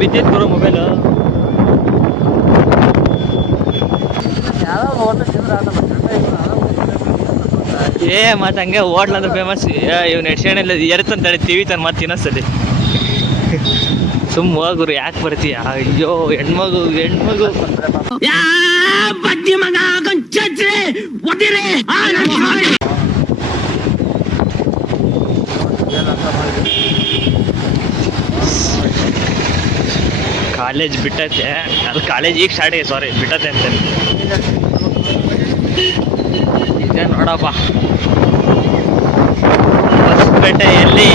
ಬಿದ್ದಿತ್ತು ಬರೋ ಮೊಬೈಲು. ಏ ಮತ್ತೆ ಹಂಗೆ ಹೋಟ್ಲ್ ಅಂದ್ರೆ ಫೇಮಸ್. ಇವ್ನು ಎಡ್ಸೇಣಿಲ್ಲ ಎರ್ತಂತಾಳೆ ಟಿವಿ ತಾನು ಮತ್ತೆ ಇನ್ನೊಂದ್ಸಲಿ. ಸುಮ್ಮ ಹೋಗುರು ಯಾಕೆ ಬರ್ತೀಯ? ಅಯ್ಯೋ ಹೆಣ್ಮಗು ಕಾಲೇಜ್ ಬಿಟ್ಟೈತೆ. ಅದು ಕಾಲೇಜ್ ಈಗ ಸ್ಟಾರ್ಟ್ ಆಗಿದೆ, ಸಾರಿ ಬಿಟ್ಟತೆ ಅಂತ ಇದೆ ನೋಡಪ್ಪ. ಹೊಸಪೇಟೆಯಲ್ಲಿ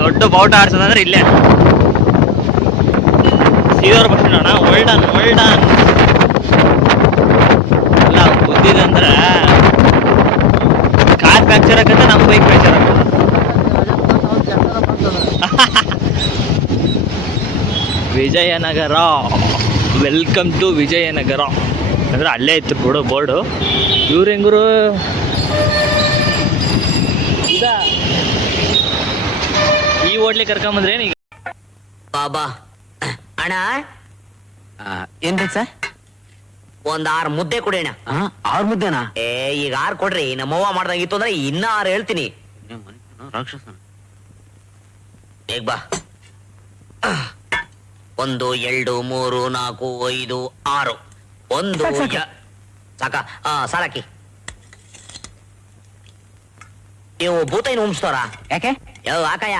ದೊಡ್ಡ ಬಾವುಟ ಆಡ್ಸೋದಂದ್ರೆ ಇಲ್ಲೇ ಸೀದೋರ್ ಬಸ್ ಸ್ಟ್ಯಾಂಡ್ ಅಣ್ಣ. ಒಲ್ಡನ್ ಅಲ್ಲ ಬುದ್ಧಿದಂದ್ರೆ ಕಾರ್ ಫ್ರಾಕ್ಚರ್ ಆಗತ್ತೆ, ನಮ್ಮ ಬೈಕ್ ಫ್ರಾಕ್ಚರ್ ಆಗತ್ತೆ. ವಿಜಯನಗರ, ವೆಲ್ಕಮ್ ಟು ವಿಜಯನಗರ ಅಂದ್ರೆ ಅಲ್ಲೇ ಇತ್ತು ಬಿಡು ಬೋರ್ಡು. ಇವ್ರು ಹೆಂಗರು ಈ ಹೋಟ್ಲಿಗೆ ಕರ್ಕೊಂಬಂದ್ರೇನು ಈಗ? ಬಾಬಾ ಅಣ್ಣ ಏನ್ ಬೇಕು ಸರ್? ಒಂದ್ 6 ಮುದ್ದೆ ಕೊಡಿ ಅಣ್ಣ. 6 ಮುದ್ದೆನಾ? ಈಗ 6 ಕೊಡ್ರಿ. ನಮ್ಮವ್ವ ಮಾಡ್ದಂಗಿತ್ತು ಅಂದ್ರೆ ಇನ್ನ 6 ಹೇಳ್ತೀನಿ. ರಾಕ್ಷಸ ಬೇಗ ಬಾ. 1 2 3 4 5 6 1 ಸಾಕ? ಸಾಲಾಕಿ. ನೀವು ಭೂತೈನ ಉಮ್ಸ್ತಾರ ಯಾಕೆ? ಯಾವ ಹಾಕಯ್ಯ?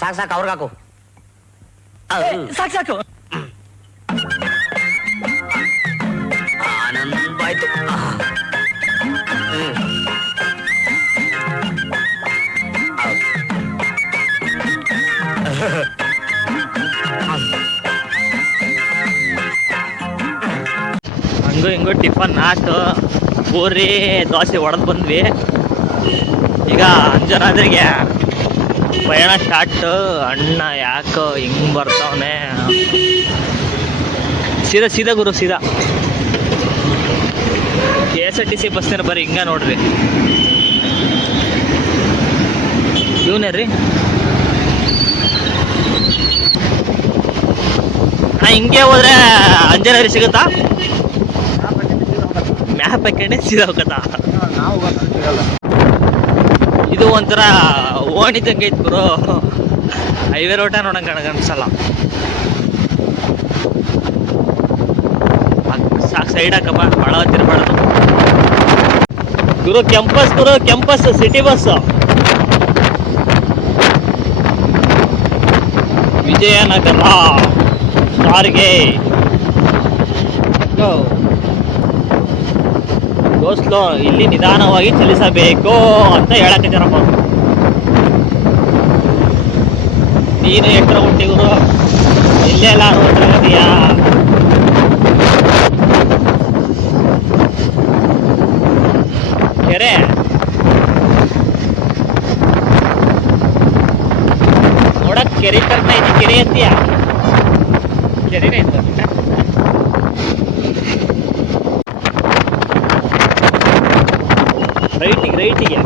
ಸಾಕು ಅವ್ರಿಗೆ ಹಾಕು. ಸಾಕು ಆನಂದವಾಯ್ತು. ಹಂಗೂ ಹಿಂಗೂ ಟಿಫನ್ ಆಯ್ತು. ಪೂರಿ ದೋಸೆ ಹೊಡೆದು ಬಂದ್ವಿ. ಈಗ ಅಂಜನಾದ್ರಿಗೆ ಪಯಣ ಸ್ಟಾರ್ಟ್. ಅಣ್ಣ ಯಾಕೋ ಹಿಂಗೆ ಬರ್ತಾವನೆ. ಸೀದಾ ಗುರು ಸೀದಾ KSRTC ಬಸ್ಸಿನ ಬರ್ರಿ. ಹಿಂಗ ನೋಡ್ರಿ, ಇವನೇ ರೀ ಅಣ್ಣ. ಹಿಂಗೆ ಹೋದ್ರೆ ಅಂಜನಾದ್ರಿ ಸಿಗುತ್ತಾ? ಮ್ಯಾಪ್ ಹಾಕೊಂಡೆ ಸೀದಾ ಹೋಗತ್ತಾ? ಇದು ಒಂಥರ ಓಣಿದಂಗೆ ಐತ್ ಬ್ರೋ. ಹೈವೇ ರೋಟ ನೋಡಂಗ ಅನ್ಸಲ್ಲ. ಸಾಕು ಸೈಡ್ ಹಾಕಪ್ಪ, ಭಾಳ ತಿರ್ಬಾರ್ದು ಗುರು. ಕೆಂಪಸ್ ಸಿಟಿ ಬಸ್ ವಿಜಯನಗರ ಸಾರಿಗೆ. ಗೋಸ್ಲೋ ಇಲ್ಲಿ ನಿಧಾನವಾಗಿ ಚಲಿಸಬೇಕು ಅಂತ ಹೇಳಕತ್ತಾರಪ್ಪ. ನೀನು ಎಷ್ಟರ ಹುಟ್ಟಿಗುರು ಇಲ್ಲೆಲ್ಲ ನೋಡ್ತೀಯಾ? ಕೆರೆ ನೋಡಕ್ ಕೆರೆ ತರ್ತಾ ಐತಿ. ಕೆರೆ ಅಂತೀಯ? ಕೆರೆನೇ ಇತ್ತು. ರೈಟಿಗೆ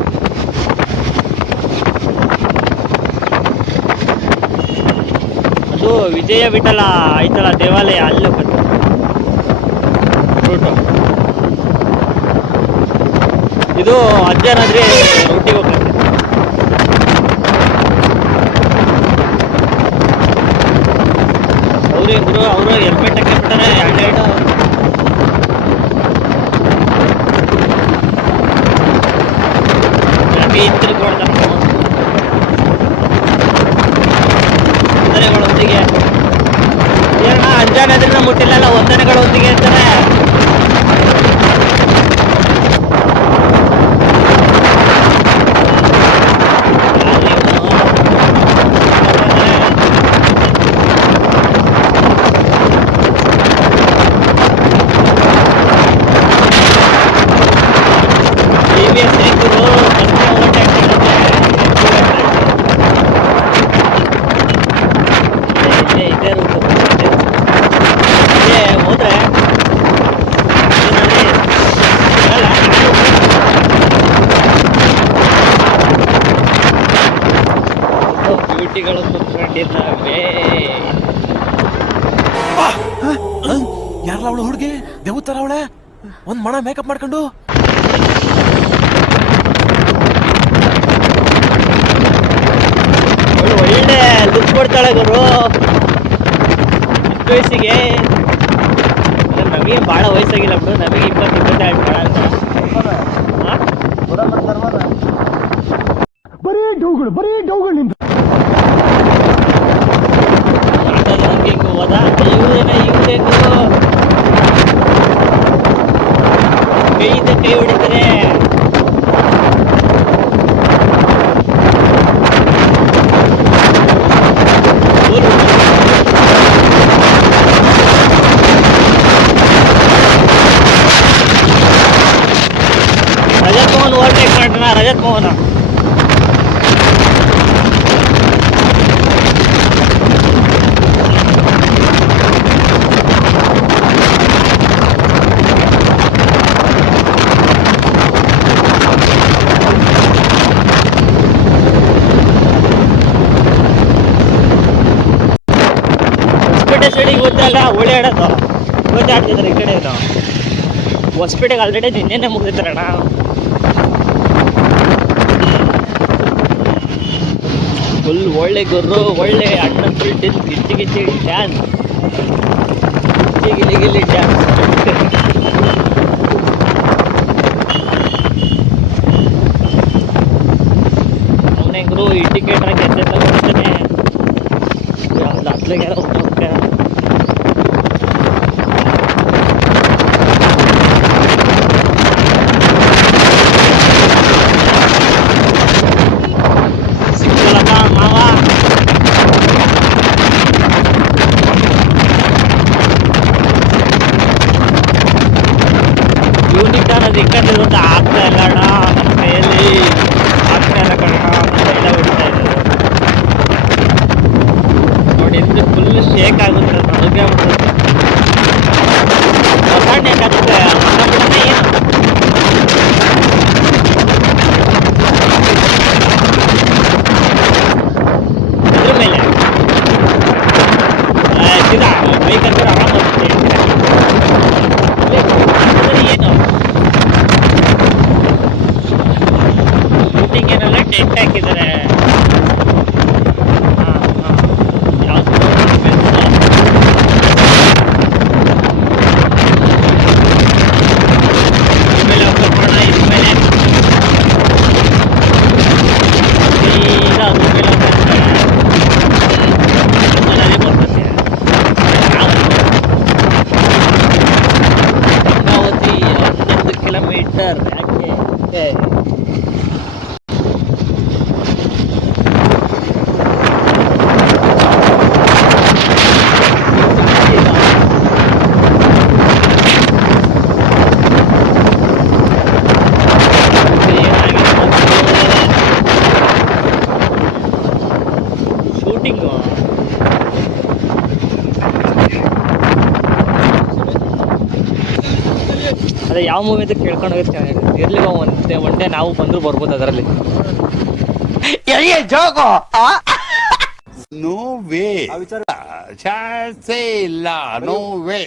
ಅದು ವಿಜಯ ವಿಠಲ ಐತಲ್ಲ ದೇವಾಲಯ, ಅಲ್ಲಿ ಹೋಗುತ್ತೆ ರೂಟು. ಇದು ಅಂಜನಾದ್ರಿ ರೂಟಿಗೆ ಹೋಗುತ್ತೆ. ಅವರು ಹೆಲ್ಮೆಟ್ ಹಾಕಿಬಿಟ್ಟಾರೆ. ಎರಡೆರಡು ವಂದನೆಗಳೊಂದಿಗೆ ಏನಣ್ಣ ಅಂಜನಾದ್ರಿನ ಮುಟ್ಟಿಲ್ಲಲ್ಲ, ವಂದನೆಗಳೊಂದಿಗೆ ಅಂತಾರೆ. ಹೋದ್ರೆ ಸೆಲೆಬ್ರಿಟಿಗಳು ಕುತ್ಕೊಂಡಿದ್ದಾವೆ. ಯಾರಲ್ಲ ಅವಳು ಹುಡುಗಿ ದೇವತರ ಅವಳೆ ಒಂದ್ ಮಣ ಮೇಕಪ್ ಮಾಡ್ಕೊಂಡು ಅವಳು ಒಳ್ಳೆ ಲುಕ್ ಕೊಡ್ತಾಳೆ ಗುರು ಚಿಕ್ಕ ವಯಸ್ಸಿಗೆ. ನಮಗೆ ಭಾಳ ವಯಸ್ಸಾಗಿಲ್ಲ ಬಿಡು, ನಮಗೆ 20-22 ಭಾಳ ಅಂತ. ಬರೀ ಡೌಗಳು ನಿಮ್ದು. ಹಿಂಗೆ ಹೋದ ಇವ್ರೇನ ಗುರು ಕೈಯಿಂದ ಕೈ ಹೊಡಿತಾರೆ. ರಜತ್ ಮೋಹನ್ ಓವರ್ಟೇಕ್ ಮಾಡ್ತಾನ. ರಜತ್ ಮೋಹನ್ ಹೊಸಪೇಟೆ ಗೊತ್ತಲ್ಲ ಓಡಾಡೋದು ಗೊತ್ತಾಡ್ತಿದ್ದಾರೆ ಈ ಕಡೆ. ಹೊಸಪೇಟೆಗೆ ಆಲ್ರೆಡಿ ನಿನ್ನೆನೆ ಮುಗಿತಾರಣ. ಫುಲ್ ಒಳ್ಳೆ ಗುರು, ಒಳ್ಳೆ ಅಣ್ಣ ಫುಲ್ ಗಿಚ್ಚಿ ಗಿಚ್ಚಿ ಡ್ಯಾನ್ಸ್, ಗಿಲಿ ಗಿಲಿ ಡ್ಯಾನ್ಸ್. ಅವನೇ ಗುರು ಇಂಡಿಕೇಟರ್ ಗೆದ್ದೆ ತಗೊಂಡಿದ್ದಾನೆ. ಯಾವ್ದು ಹತ್ಲೆಗೆಲ್ಲ ಹೋಗ್ತಾರೆ. ಯೂನಿಟ್ ಅನ್ನೋದು ಇಕ್ಕಂಡಿರುವಂತ ಆಗ್ತಾ ಇಲ್ಲ ಅಣ್ಣ, ನನ್ನ ಕೈಯಲ್ಲಿ ಆಗ್ತಾ ಇಲ್ಲ ಕಣ. ಎಲ್ಲ ಹೊಡಿತಾ ಇದ್ದಾರೆ ನೋಡಿ, ಇದು ಫುಲ್ ಶೇಕ್ ಆಗುತ್ತೆ, ನನಗೆ ಹೊಸಾಣೆ ಯಾಕಾಗುತ್ತೆ ಏನು. ಇದ್ರ ಮೇಲೆ ಸೀದಾ ಬೈಕ್ ಅಂದ್ರೆ ಆರಾಮ ಬರುತ್ತೆ. ಏನು ಶೂಟಿಂಗ್ ಏನೆಲ್ಲ ಟೆಂಟ್ ಹಾಕಿದ್ದಾರೆ. ಯಾವ್ದು ಇದ್ಮೇಲೆ ಹೋಗೋಣ, ಇದ್ಮೇಲೆ ಈಗ ಅದ್ರ ಮೇಲೆ ಮನೇಲಿ ಬರ್ತದೆ. ಗಂಗಾವತಿ 11 ಕಿಲೋಮೀಟರ್. ಯಾಕೆ ಶೂಟಿಂಗು ಅದೇ ಯಾವ ಮೂವಿ ಅಂತ ಕೇಳ್ಕೊಂಡು ಹೋಗಿ ಚೆನ್ನಾಗಿರುತ್ತೆ. ಇರ್ಲಿ ಒನ್ ಡೇ ನಾವು ಬಂದರೂ ಬರ್ಬೋದು ಅದರಲ್ಲಿ. ನೋ ವೇ, ಚಾನ್ಸೇ ಇಲ್ಲ. No way.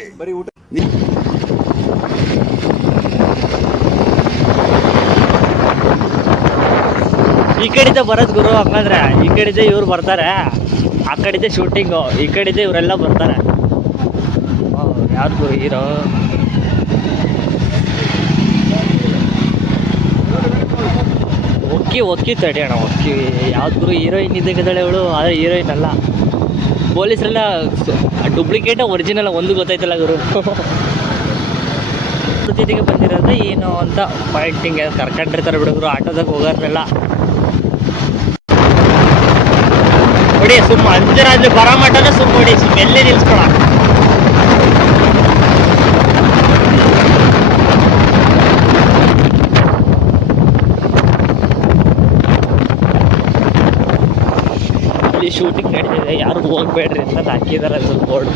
ಈ ಕಡೆದ ಬರೋದು ಗುರು. ಹಂಗಂದ್ರೆ ಈ ಕಡೆದೆ ಇವ್ರು ಬರ್ತಾರೆ, ಆ ಕಡೆದೆ ಶೂಟಿಂಗು, ಈ ಕಡೆದೆ ಇವರೆಲ್ಲ ಬರ್ತಾರೆ. ಯಾವ್ದು ಗುರು ಹೀರೋ? ಒಕ್ಕಿ ತಡಿಯೋಣ. ಒಕ್ಕಿ ಯಾವ್ದು ಗುರು? ಹೀರೋಯಿನ್ ಇದ್ದಾಳೆ ಇವಳು, ಆದರೆ ಹೀರೋಯಿನ್ ಅಲ್ಲ. ಪೊಲೀಸರೆಲ್ಲ ಡೂಪ್ಲಿಕೇಟ ಒರಿಜಿನಲ್ ಒಂದು ಗೊತ್ತಾಯ್ತಲ್ಲ ಗುರು. ಜೊತೆಗೆ ಬಂದಿರೋದು ಏನು ಅಂತ ಪಾಯಿಂಟಿಂಗ್ ಕರ್ಕೊಂಡಿರ್ತಾರೆ ಬಿಡುಗರು. ಆಟೋದಾಗ ಹೋಗೋದ್ರೆಲ್ಲ ನೋಡಿ, ಸುಮ್ಮ ಅಂಜರಾಜು ಬರೋ ಮಟನ ಸುಮ್ಮ ನೋಡಿ, ಎಲ್ಲೇ ನಿಲ್ಸ್ಕೊಳ. ಇಲ್ಲಿ ಶೂಟಿಂಗ್ ನಡೀತಿದೆ, ಯಾರು ಹೋಗ್ಬೇಡ್ರಿ ಅಂತ ಹಾಕಿದಾರೆ ಸ್ವಲ್ಪ ಬೋರ್ಡ್.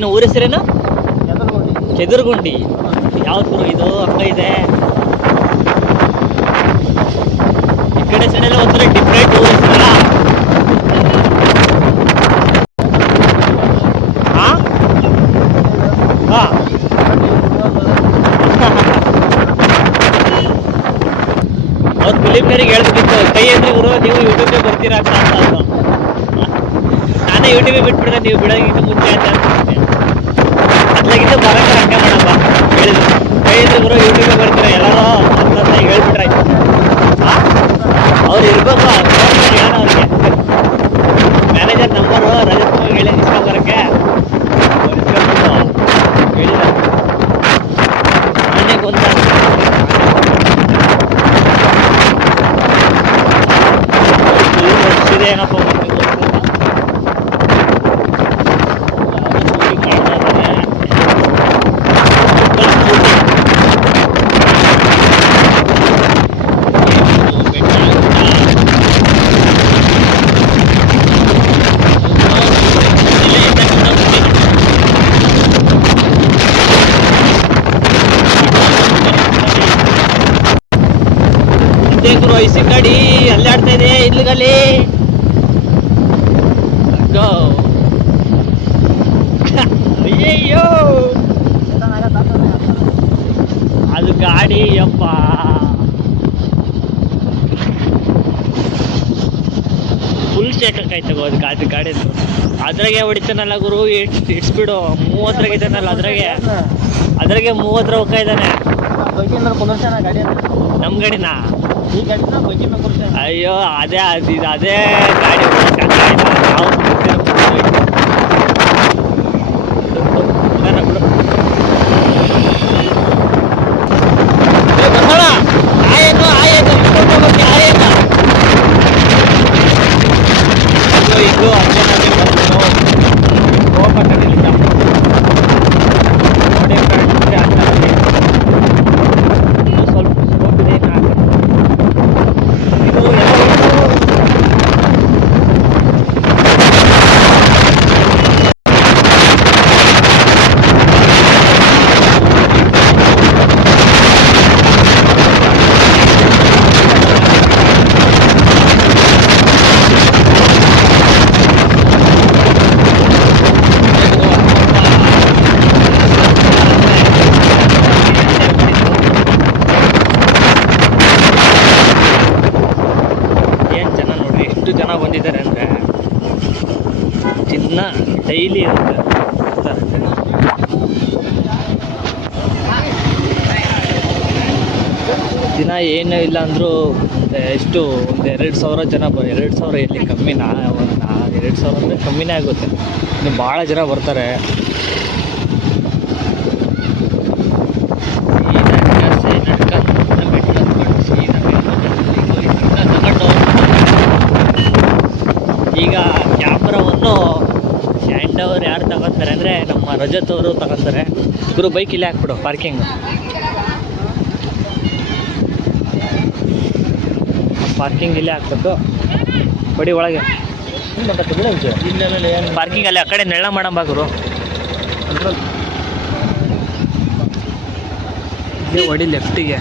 ಏನು ಊರ ಹೆಸರೇನು? ಕೆದರ್ಗುಂಡಿ. ಯಾವ್ದು ಗುರು ಇದು? ಹಂಗ ಇದೆ ಈ ಕಡೆ ಸೈಡ್ ಎಲ್ಲ ಒಂಥರ ಡಿಫ್ರೆಂಟ್ ಊರ ಹೆಸರಲ್ಲ. ಅವ್ರು ಫಿಲಿಮ್ನವ್ರಿಗೆ ಹೇಳ್ಬೇಕಿತ್ತು, ಕೈ ಎದ್ರಿ ಗುರು ನೀವು ಯೂಟ್ಯೂಬ್ಗೆ ಬರ್ತೀರಾ ಅಂತ ಅಂದ್ರು. ನಾನೇ ಯೂಟ್ಯೂಬಿಗೆ ಬಿಟ್ಬಿಡ್ದೆ ನೀವು ಬಿಡೋಕ್ಕಿಂತ ಮುಂಚೆ ಅಂತ ಅನ್ಸುತ್ತೆ. ಅದ್ಲಾಗಿಂತ ಬರೋಕ್ಕೆ ಹಂಗೆ ಮಾಡಪ್ಪ ಹೇಳಿದ್ರು, ಕೈ ಎದ್ರಿ ಗುರು ಯೂಟ್ಯೂಬ್ಗೆ ಬರ್ತೀರಾ ಎಲ್ಲರೂ ಅಂತ ಹೇಳ್ಬಿಟ್ರೆ ಅವ್ರು ಇರ್ಬೇಕು. ಹೇಳೋಣ ಅವ್ರಿಗೆ ಮ್ಯಾನೇಜರ್ ನಂಬರು ರಜತ್ ಕುಮಾರ್ ಹೇಳಿ ಇಸ್ಕೊಂಬರಕ್ಕೆ ಹೇಳಿದ ನಾನೇ ಗೊಂತ ವರ್ಷಿದೆ ಏನಪ್ಪ ಗುರು ಐಸಿ ಗಾಡಿ ಅಲ್ಲಾಡ್ತಾ ಇದೆ ಇಲ್ಲಿಗಲ್ಲಿ. ಅಯ್ಯಯ್ಯೋ ಅದು ಗಾಡಿ ಯಪ್ಪ ಫುಲ್ ಶೇಕಾಯ್ತಗೋ ಅದು ಗಾಡಿ ಅದ್ರಾಗೆ ಹೊಡಿತಾನಲ್ಲ ಗುರು. ಎಷ್ಟು ಸ್ಪೀಡು 30 ಇದ್ದಾನಲ್ಲ ಅದ್ರಾಗೆ 30 ಹೋಗ್ತಾ ಇದ್ದಾನೆ. ನಮ್ಮ ಗಾಡಿನ ಅಯ್ಯೋ ಅದೇ ಅದೇ ಗಾಡಿ ನಾವು ಆಯ್ತು ಆಯ್ತು ಇದು ಕೋಪ ಕಡಿಲಿಲ್ಲ ನೋಡಿ ಕಾಣಿಸಿದ್ರೆ ಇದು ಸ್ವಲ್ಪ ಸ್ಕೋಪ್ ಇದೆ ಜನ ಬಂದಿದ್ದಾರೆ ಅಂದರೆ ದಿನ ಡೈಲಿ ಇರುತ್ತೆ. ದಿನ ಏನೂ ಇಲ್ಲ ಅಂದರೂ ಎಷ್ಟು ಒಂದು 2,000 ಜನ 2,000 ಎಲ್ಲಿ ಕಮ್ಮಿನಾ? 2,000 ಅಂದರೆ ಕಮ್ಮಿನೇ ಆಗುತ್ತೆ. ಇನ್ನು ಭಾಳ ಜನ ಬರ್ತಾರೆ. ಈಗ ಕ್ಯಾಮ್ರಾವನ್ನು ಹ್ಯಾಂಡ್ ಓವರ್ ಯಾರು ತಗೊತಾರೆ ಅಂದರೆ ನಮ್ಮ ರಜತ್ ಅವರು ತಗೊತಾರೆ. ಗುರು ಬೈಕ್ ಇಲ್ಲೇ ಹಾಕ್ಬಿಡು ಪಾರ್ಕಿಂಗ್ ಇಲ್ಲೇ ಹಾಕ್ಬೇಕು. ಹೊಡಿ ಒಳಗೆ ಪಾರ್ಕಿಂಗ್ ಅಲ್ಲಿ ಆ ಕಡೆ ನೆಳ್ಳ ಮಾಡಂಬ ಗುರು. ಇಲ್ಲೇ ಹೊಡಿ ಲೆಫ್ಟಿಗೆ.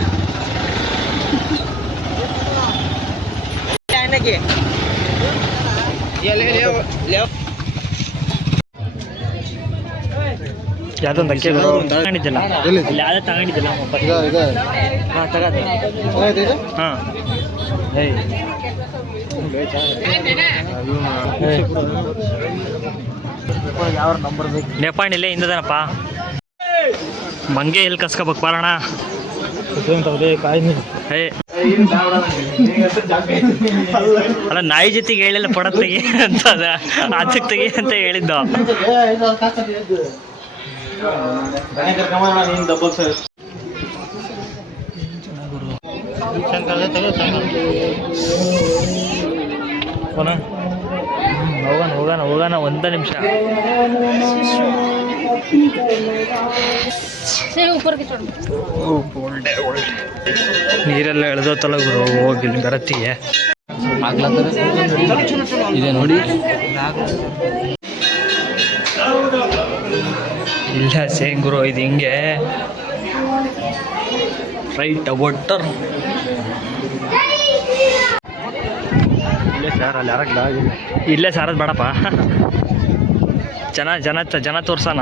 ಯಾವ್ದೊಂದು ಅಕ್ಕಿ ತಗೊಂಡಿದ್ದಿಲ್ಲ ಇಲ್ಲಿ ಯಾವ್ದು ತಗೊಂಡಿದ್ದಿಲ್ಲ ಹಾಂ ತಗೋದು ಹಾಂ ಯಾವ ನಂಬರ್ ಬೇಕು? ನೇಪಾಣಿಲ್ಲೇ ಇಂದದನಪ್ಪ. ಮಂಗೆ ಎಲ್ಲಿ ಕಸ್ಕೋಬೇಕು ಬಾರಣ. ಅಲ್ಲ ನಾಯಿ ಜೊತೆಗೆ ಹೇಳಿಲ್ಲ ಪಡ ತೆಗಿ ಅಂತ ಅದಕ್ಕೆ ತೆಗಿ ಅಂತ ಹೇಳಿದ್ದು. ಹೋಗೋಣ ಒಂದು ನಿಮಿಷ. ನೀರೆಲ್ಲ ಎಳೆದೋತಲ್ಲ ಗುರು ಹೋಗಿ ಗರತ್ತಿಗೆ ಇದೆ ನೋಡಿ. ಇಲ್ಲ ಸೇಮ್ ಗುರು, ಇದು ಹಿಂಗೆ ರೈಟ್ ಅಬೌಟ್ ಟರ್ನ್. ಇಲ್ಲೇ ಸರ್ ಅದು ಬೇಡಪ್ಪ, ಜನ ತೋರ್ಸೋಣ.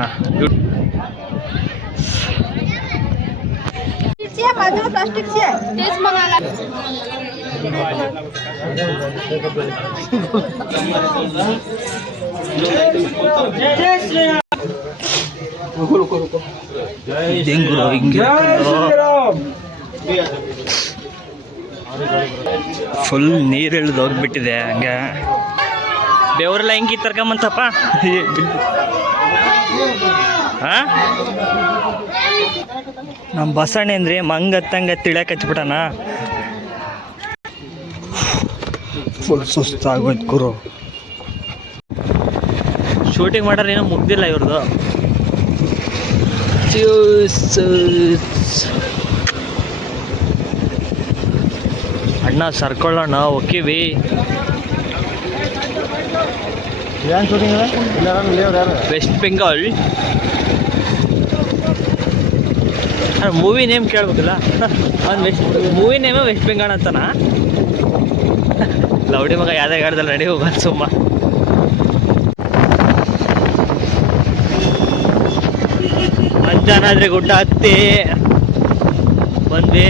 ಫುಲ್ ನೀರು ಇಳಿದು ಹೋಗ್ಬಿಟ್ಟಿದೆ. ಹಂಗೆ ಬೆವರೆಲ್ಲ ಹೆಂಗೆ ತರ್ಕೊಂಬಂತಪ್ಪ. ನಮ್ಮ ಬಸಣ್ಣ ಅಂದ್ರೆ ಮಂಗತ್ತಂಗೆ ತಿಳಕ್ಕೆ ಹಚ್ಬಿಟ್ಟಣ. ಫುಲ್ ಸುಸ್ತಾಗೋಯ್ತು ಗುರು. ಶೂಟಿಂಗ್ ಮಾಡೋರು ಏನೋ ಮುಗ್ದಿಲ್ಲ ಇವ್ರದ್ದು. ಅಣ್ಣ ಸರ್ಕೊಳ್ಳೋಣ ಒಕ್ಕಿವಿ. ವೆಸ್ಟ್ ಬೆಂಗಾಲ್ ಮೂವಿ ನೇಮ್ ಕೇಳ್ಬೇಕಲ್ಲ. ಮೂವಿ ನೇಮ ವೆಸ್ಟ್ ಬೆಂಗಾಲ್ ಅಂತನಾ? ಲೌಡಿ ಮಗ ಯಾವ್ದಾಗ ಆಡ್ದಲ್ಲ, ನಡಿ ಹೋಗ ಸುಮ್ಮ. ಅಂಜನಾದ್ರಿ ಗುಡ್ಡ ಹತ್ತಿ ಬಂದ್ವಿ.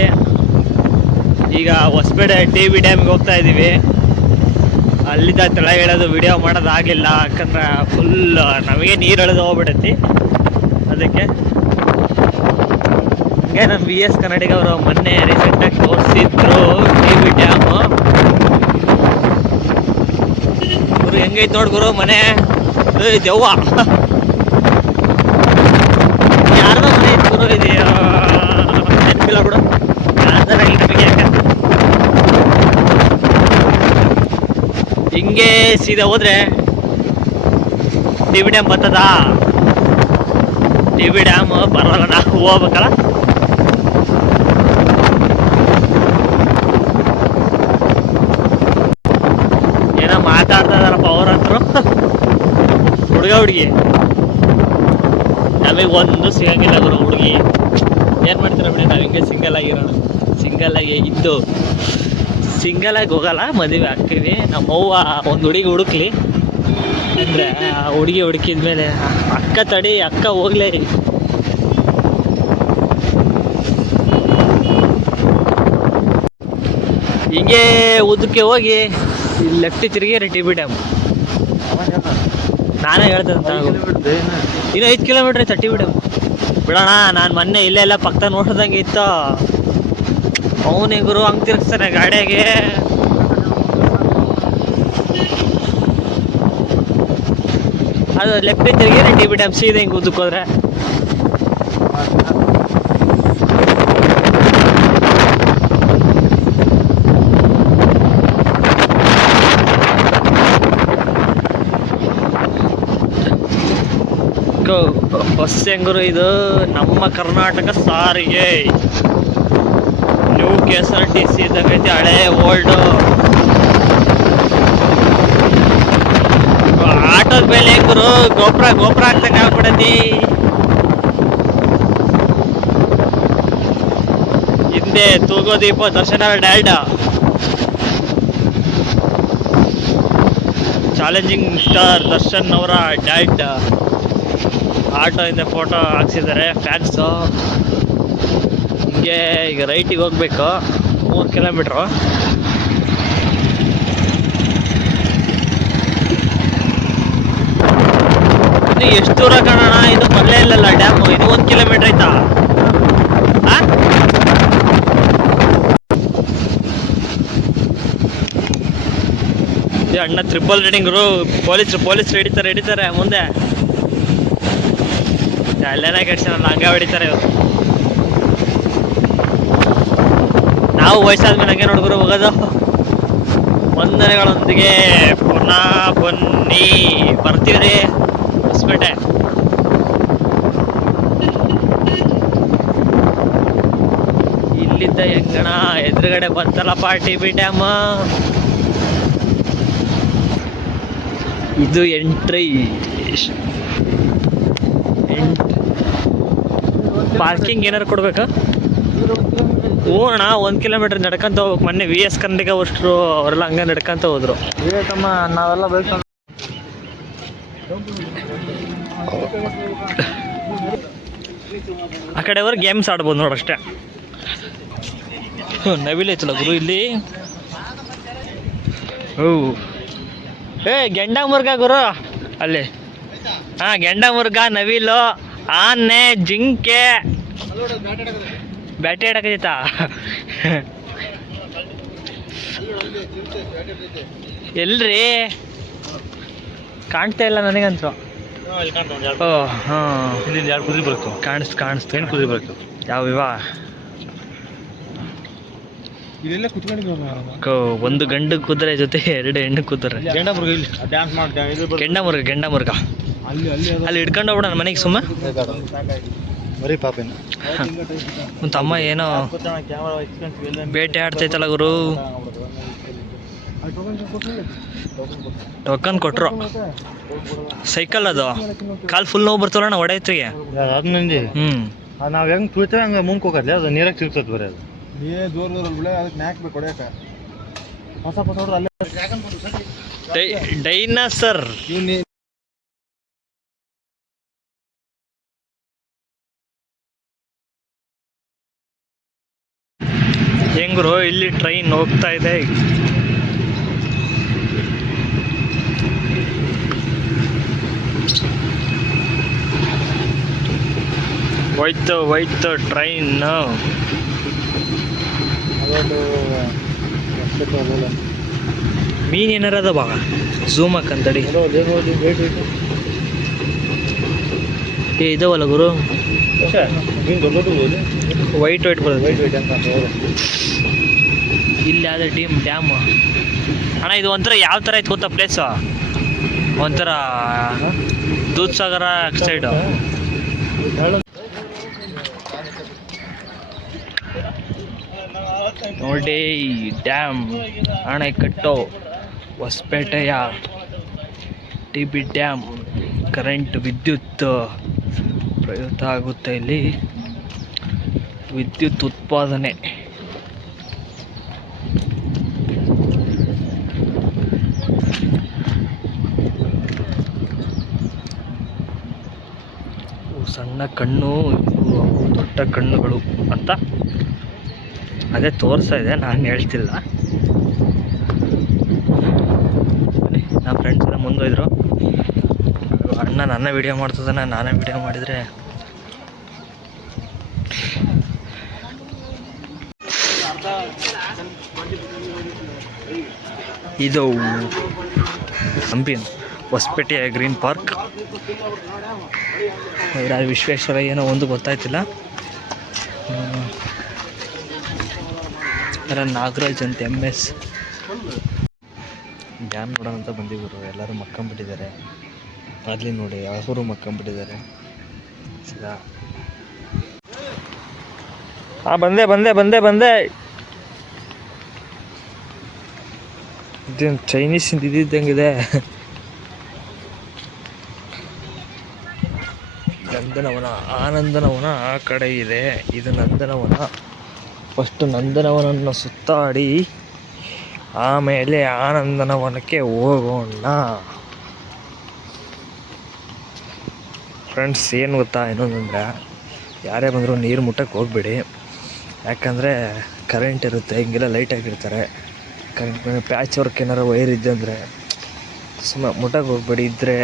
ಈಗ ಹೊಸಪೇಟೆ ಟಿ.ಬಿ ಡ್ಯಾಮ್ಗೆ ಹೋಗ್ತಾ ಇದ್ದೀವಿ. ಅಲ್ಲಿದ್ದ ತೆಳಗೆ ಹೇಳೋದು ವಿಡಿಯೋ ಮಾಡೋದಾಗಿಲ್ಲ, ಯಾಕಂದ್ರೆ ಫುಲ್ ನಮಗೆ ನೀರು ಎಳೆದು ಹೋಗ್ಬಿಡತ್ತಿ. ಅದಕ್ಕೆ ಹಂಗೆ ನಮ್ಮ BS ಕನ್ನಡಿಗ ಅವರು ಮೊನ್ನೆ ರೀಸೆಂಟಾಗಿ ತೋರಿಸಿದ್ರು ಟಿ.ಬಿ ಡ್ಯಾಮು. ಗುರು ಹೆಂಗೈತೆ ನೋಡಿ ಗುರು ಮನೆ. ದೆವ್ವ ಯಾರ್ದ ಮನೆ ಇತ್ತು ಗುರು ಇದು? ನೆನಪಿಲ್ಲ ಬಿಡು, ಯಾರ್ದಾರ ನಮಗೆ. ಯಾಕೆ ಹಿಂಗೆ ಸೀದಾ ಹೋದ್ರೆ ಟಿ.ಬಿ ಡ್ಯಾಮ್ ಬರ್ತದ? ಟಿ.ಬಿ ಡ್ಯಾಮ್ ಬರೋಲ್ಲ, ನಾವು ಹೋಗ್ಬೇಕಲ್ಲ. ಏನೋ ಮಾತಾಡ್ತಾ ಇದಾರಪ್ಪ ಅವ್ರ ಹತ್ರ, ಹುಡುಗಿ. ನಮಗೆ ಒಂದು ಸಿಗಂಗಿಲ್ಲ ಗುರು ಹುಡುಗಿ. ಏನು ಮಾಡ್ತೀರ ಬಿಡಿ, ನಾವು ಹಿಂಗೆ ಸಿಂಗಲ್ ಆಗಿರೋಣ. ಸಿಂಗಲ್ ಆಗಿ ಇದ್ದು ಸಿಂಗಲ್ ಆಗಿ ಹೋಗಲ್ಲ, ಮದುವೆ ಆಗ್ತೀವಿ. ನಮ್ಮವ್ವ ಒಂದು ಹುಡುಗಿ ಹುಡುಕ್ಲಿ ಅಂದರೆ ಆ ಹುಡುಗಿ ಹುಡುಕಿದ್ಮೇಲೆ ಅಕ್ಕ ತಡಿ, ಅಕ್ಕ ಹೋಗ್ಲೇ. ಹಿಂಗೆ ಉದ್ದಕ್ಕೆ ಹೋಗಿ ಲೆಫ್ಟ್ ತಿರುಗಿ ಟಿ.ಬಿ ಡ್ಯಾಮ್. ನಾನೇ ಹೇಳ್ದೆ ಅಂತ. ಇನ್ನು 5 ಕಿಲೋಮೀಟ್ರ್ ಐತೆ ಟಿ.ಬಿ ಡ್ಯಾಮ್. ಬಿಡೋಣ, ನಾನು ಮೊನ್ನೆ ಇಲ್ಲೆಲ್ಲ ಪಕ್ಕ ನೋಡ್ದಂಗೆ ಇತ್ತು. ಅವನೇ ಗುರು ಹಂಗೆ ತಿರ್ಗಿಸ್ತಾನೆ ಗಾಡಿಯಾಗೆ. ಅದು ಲೆಫ್ಟ್ ತಿರುಗಿ ಟಿ.ಬಿ ಡ್ಯಾಮ್ ಸೀದಾ ಹಿಂಗೆ ಉದ್ದಕ್ಕೆ ಹೋದ್ರೆ. ಬಸ್ ಹೆಂಗರು, ಇದು ನಮ್ಮ ಕರ್ನಾಟಕ ಸಾರಿಗೆ. ನ್ಯೂ KSRTC ಇದ್ದಾಗೈತಿ, ಹಳೆ ಓಲ್ಡು. ಆಟೋದ ಮೇಲೆ ಹೆಂಗರು ಗೋಪುರ ಆಗ್ತಂಗೆ ಆಗ್ಬಿಡತಿ. ಹಿಂದೆ ತೂಗೋದೀಪ ದರ್ಶನ ಡ್ಯಾಡ್. ಚಾಲೆಂಜಿಂಗ್ ಸ್ಟಾರ್ ದರ್ಶನ್ ಅವರ ಡ್ಯಾಡ್ ಆಟೋ ಇಂದ ಫೋಟೋ ಹಾಕ್ಸಿದ್ದಾರೆ ಫ್ಯಾನ್ಸು. ಹಿಂಗೆ ಈಗ ರೈಟಿಗೆ ಹೋಗ್ಬೇಕು 3 ಕಿಲೋಮೀಟ್ರು. ಇದು ಎಷ್ಟು ದೂರ ಕಾಣೋಣ? ಇದು ಮೊದಲೇ ಇಲ್ಲಲ್ಲ ಡ್ಯಾಮು. ಇದು 1 ಕಿಲೋಮೀಟ್ರ್ ಐತಾ? ಇದು ಅಣ್ಣ ಟ್ರಿಪಲ್ ರೈಡಿಂಗರು. ಪೊಲೀಸರು ಹಿಡಿತಾರೆ ಮುಂದೆ. ಅಲ್ಲೇನ ಕೆಡ್ಸಲ್ಲ, ಹಂಗೆ ಹೊಡಿತಾರೆ ಇವರು. ನಾವು ವಯಸ್ಸಾದ್ಮೇಲೆ ಹಂಗೆ ನೋಡ್ಗುರು ಹೋಗೋದು. ವಂದನೆಗಳೊಂದಿಗೆ ಪುನಃ ಬನ್ನಿ, ಬರ್ತೀವ್ರಿ ಹೊಸಪೇಟೆ. ಇಲ್ಲಿದ್ದ ಹೆಂಗಣ ಎದುರುಗಡೆ ಬಂತಲ್ಲಪ್ಪ ಟಿ.ಬಿ ಡ್ಯಾಮ್. ಇದು ಎಂಟ್ರಿ. ಪಾರ್ಕಿಂಗ್ ಏನಾರು ಕೊಡ್ಬೇಕಾ? ಹೋಗೋಣ, 1 ಕಿಲೋಮೀಟರ್ ನಡ್ಕೊಂತ ಹೋಗ್ಬೇಕು. ಮೊನ್ನೆ VS ಕನ್ನಡಿಗ ಅಷ್ಟರು ಅವರೆಲ್ಲ ಹಂಗೆ ನಡ್ಕೊಂತ ಹೋದ್ರು. ನಾವೆಲ್ಲ ಬೇಕು. ಆ ಕಡೆಯವರು ಗೇಮ್ಸ್ ಆಡ್ಬೋದು ನೋಡಷ್ಟೇ. ನವಿಲ್ ಐತಲ್ಲ ಗುರು ಇಲ್ಲಿ. ಗೆಂಡ ಮುರ್ಗ ಗುರು ಅಲ್ಲಿ. ಹಾಂ, ಗೆಂಡ ಮುರ್ಗ, ನವಿಲು, ಆನೆ, ಜಿಂಕೆ, ಬ್ಯಾಟೆ ಆಡಕೈತಾ? ಎಲ್ರಿ ಕಾಣ್ತಾ ಇಲ್ಲ ನನಗಂತೂ. ಓ ಹಾಂ, ಇಲ್ಲಿ 2 ಕುದುರೆ ಬರುತ್ತೆ. ಕಾಣಿಸ್ತು. ಏನು ಕುದುರೆ ಬರುತ್ತೆ? ಯಾವ ಇಲ್ಲೆಲ್ಲ ಕುತ್ಕೊಂಡಿದ್ದೀವಿ. ಒಂದು ಗಂಡು ಕುದುರೆ ಜೊತೆ 2 ಹೆಣ್ಣು ಕುದುರೆ. ಗೆಂಡ ಮುರುಗ ಇಲ್ಲಿ ಡ್ಯಾನ್ಸ್ ಮಾಡ್ತಾರೆ. ಗೆಂಡ ಮುರ್ಗ ಅಲ್ಲಿ ಹಿಡ್ಕೊಂಡು ಹೋಗ್ಬಿಡ ನನ್ನ ಮನೆಗೆ ಸುಮ್ಮ. ಬರೀ ಪಾಪೇನು ಒಂದು ತಮ್ಮ ಏನೋ ಬೇಟೆ ಆಡ್ತೈತಲ್ಲ ಗುರು. ಟೋಕನ್ ಕೊಟ್ರು. ಸೈಕಲ್ ಅದು ಕಾಲು ಫುಲ್ ನೋವು ಬರ್ತವಲ್ಲ ನಾ ಹೊಡೆಯತ್ರಿಗೆ. ಅದು ನಂದಿ. ನಾವು ಹೆಂಗೆ ತುಳಿತೇವೆ ಹಂಗೆ ಮುಂಕ್ ಹೋಗತ್ಲೆ, ಅದು ನೀರಾಗ ಸಿಗ್ತದೆ ಬರೀ. ಅದು ಜೋರ್ ಬಿಳೆ, ಅದಕ್ಕೆ ನಾಕ್ಬೇಕು ಹೊಡೆಯಕ್ಕೆ. ಹೊಸ ಹೊಡ್ರು ಅಲ್ಲೇ ಡೈನಾಸರ್. ಹೆಂಗ್ರು ಇಲ್ಲಿ ಟ್ರೈನ್ ಹೋಗ್ತಾ ಇದೆ. ಹೋಯ್ತು ಟ್ರೈನ್. ಮೀನ್ ಏನಾರ ಅದ ಝೂಮ್ ಹಾಕಂತಡಿ. ಇದಾವಲ್ಲ ಗುರು, ವೈಟ್ ಬರ್ತದೆ. ಇಲ್ಲಿ ಯಾವ್ದು ಡ್ಯಾಮ್ ಅಣ್ಣ, ಇದು ಒಂಥರ ಯಾವ ಥರ ಐತೆ ಗೊತ್ತಾ ಪ್ಲೇಸು? ಒಂಥರ ದೂದ್ ಸಾಗರ ಸೈಡು. ನೋಡಿ ಡ್ಯಾಮ್, ಅಣೆಕಟ್ಟು, ಹೊಸಪೇಟೆಯ TB ಡ್ಯಾಮ್. ಕರೆಂಟ್ ವಿದ್ಯುತ್ ಪ್ರಯುಕ್ತ ಆಗುತ್ತೆ ಇಲ್ಲಿ, ವಿದ್ಯುತ್ ಉತ್ಪಾದನೆ. ಸಣ್ಣ ಕಣ್ಣು, ದೊಡ್ಡ ಕಣ್ಣುಗಳು ಅಂತ ಅದೇ ತೋರಿಸ್ತಾ ಇದೆ, ನಾನು ಹೇಳ್ತಿಲ್ಲ. ನಮ್ಮ ಫ್ರೆಂಡ್ಸ್ ಎಲ್ಲ ಮುಂದೋಯ್ದರು. ಅಣ್ಣ ನನ್ನ ವಿಡಿಯೋ ಮಾಡ್ತಿದ್ದಾನೆ, ನಾನೇ ವಿಡಿಯೋ ಮಾಡಿದರೆ ಇದು ಹಂಪಿ ಹೊಸಪೇಟೆಯ ಗ್ರೀನ್ ಪಾರ್ಕ್. ವಿಶ್ವೇಶ್ವರ ಏನೋ ಒಂದು ಗೊತ್ತಾಯ್ತಿಲ್ಲ. ನಾಗರಾಜ್ ಅಂತ MS. ಡ್ಯಾಮ್ ನೋಡೋಣ ಅಂತ ಬಂದಿವರು. ಎಲ್ಲರೂ ಮಕ್ಕೊಂಬಿಟ್ಟಿದ್ದಾರೆ. ಅಲ್ಲಿ ನೋಡಿ ಅವರು ಮಕ್ಕೊಂಬಿಟ್ಟಿದ್ದಾರೆ. ಬಂದೆ. ಇದೇನು ಚೈನೀಸ್ ಇದ್ದಿದ್ದಂಗಿದೆ. ನಂದನವನ, ಆನಂದನವನ ಆ ಕಡೆ ಇದೆ. ಇದು ನಂದನವನ. ಫಸ್ಟು ನಂದನವನನ್ನು ಸುತ್ತಾಡಿ ಆಮೇಲೆ ಆನಂದನವನಕ್ಕೆ ಹೋಗೋಣ. ಫ್ರೆಂಡ್ಸ್, ಏನು ಗೊತ್ತಾ, ಇನ್ನೊಂದಂದರೆ ಯಾರೇ ಬಂದರೂ ನೀರು ಮುಟ್ಟಕ್ಕೆ ಹೋಗ್ಬೇಡಿ. ಯಾಕಂದರೆ ಕರೆಂಟ್ ಇರುತ್ತೆ, ಹಿಂಗೆಲ್ಲ ಲೈಟ್ ಆಗಿರ್ತಾರೆ. ಕರೆಂಟ್ ಪ್ಯಾಚ್ ವರ್ಕ್ ಏನಾರು ವೈರ್ ಇದ್ದಂದರೆ ಸುಮ್ಮನೆ ಮುಟ್ಟಕ್ಕೆ ಹೋಗ್ಬೇಡಿ. ಇದ್ದರೆ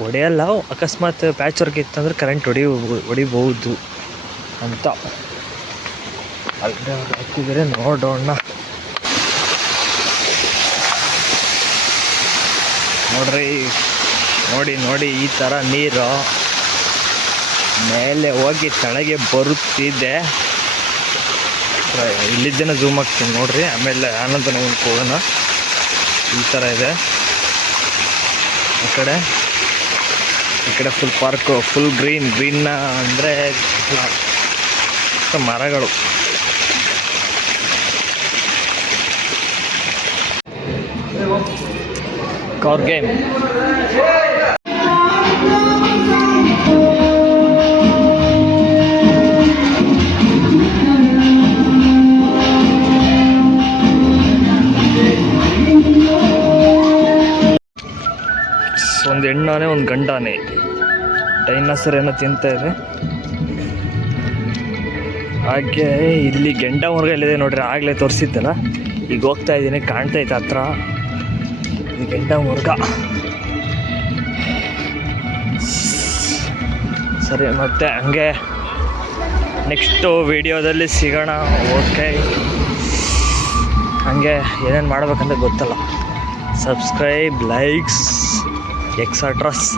ಹೊಡೆಯಲ್ಲ, ಅಕಸ್ಮಾತ್ ಪ್ಯಾಚ್ ವರ್ಕ್ ಇತ್ತಂದ್ರೆ ಕರೆಂಟ್ ಹೊಡಿಬೋದು ಅಂತ ಅಲ್ಲಿ ಹಾಕಿದರೆ ನೋಡೋಣ. ನೋಡಿ ಈ ಥರ ನೀರು ಮೇಲೆ ಹೋಗಿ ಕೆಳಗೆ ಬರುತ್ತಿದೆ. ಇಲ್ಲಿದ್ದೇನೆ ಝೂಮ್ ಹಾಕ್ತೀನಿ ನೋಡ್ರಿ. ಆಮೇಲೆ ಆನಂದನವನಕ್ಕೆ ಹೋಗೋಣ. ಈ ಥರ ಇದೆ. ಈ ಕಡೆ ಫುಲ್ ಪಾರ್ಕು, ಫುಲ್ ಗ್ರೀನ್ ಅಂದರೆ ಮರಗಳು. Car game. ಒಂದು ಹೆಣ್ಣಾನೆ ಒಂದು ಗಂಡಾನೆ ಡೈನೋಸರ್ ಏನೋ ತಿಂತಾ ಇದೆ. ಹಾಗೆ ಇಲ್ಲಿ ಗೆಂಡ ಮುರುಗ ಎಲ್ಲಿದೆ ನೋಡ್ರಿ, ಆಗಲೇ ತೋರಿಸಿದ್ದಲ್ಲ, ಈಗ ಹೋಗ್ತಾ ಇದ್ದೀನಿ, ಕಾಣ್ತೈತೆ ಹತ್ರ. ಇದು ಗೆಂಡ ಮುರುಗ. ಸರಿ, ಮತ್ತೆ ಹಂಗೆ ನೆಕ್ಸ್ಟು ವಿಡಿಯೋದಲ್ಲಿ ಸಿಗೋಣ. ಓಕೆ, ಹಾಗೆ ಏನೇನು ಮಾಡ್ಬೇಕಂತ ಗೊತ್ತಲ್ಲ, ಸಬ್ಸ್ಕ್ರೈಬ್, ಲೈಕ್ಸ್, ಎಕ್ಸಟ್ರಾಸ್,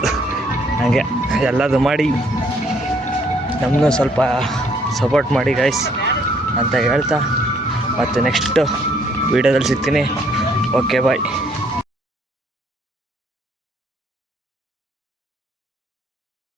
ಹಾಗೆ ಎಲ್ಲದು ಮಾಡಿ ನಮ್ಮನ್ನು ಸ್ವಲ್ಪ ಸಪೋರ್ಟ್ ಮಾಡಿ ಗೈಸ್ ಅಂತ ಹೇಳ್ತಾ ಮತ್ತೆ ನೆಕ್ಸ್ಟ್ ವೀಡಿಯೋದಲ್ಲಿ ಸಿಗ್ತೀನಿ. ಓಕೆ, ಬಾಯ್.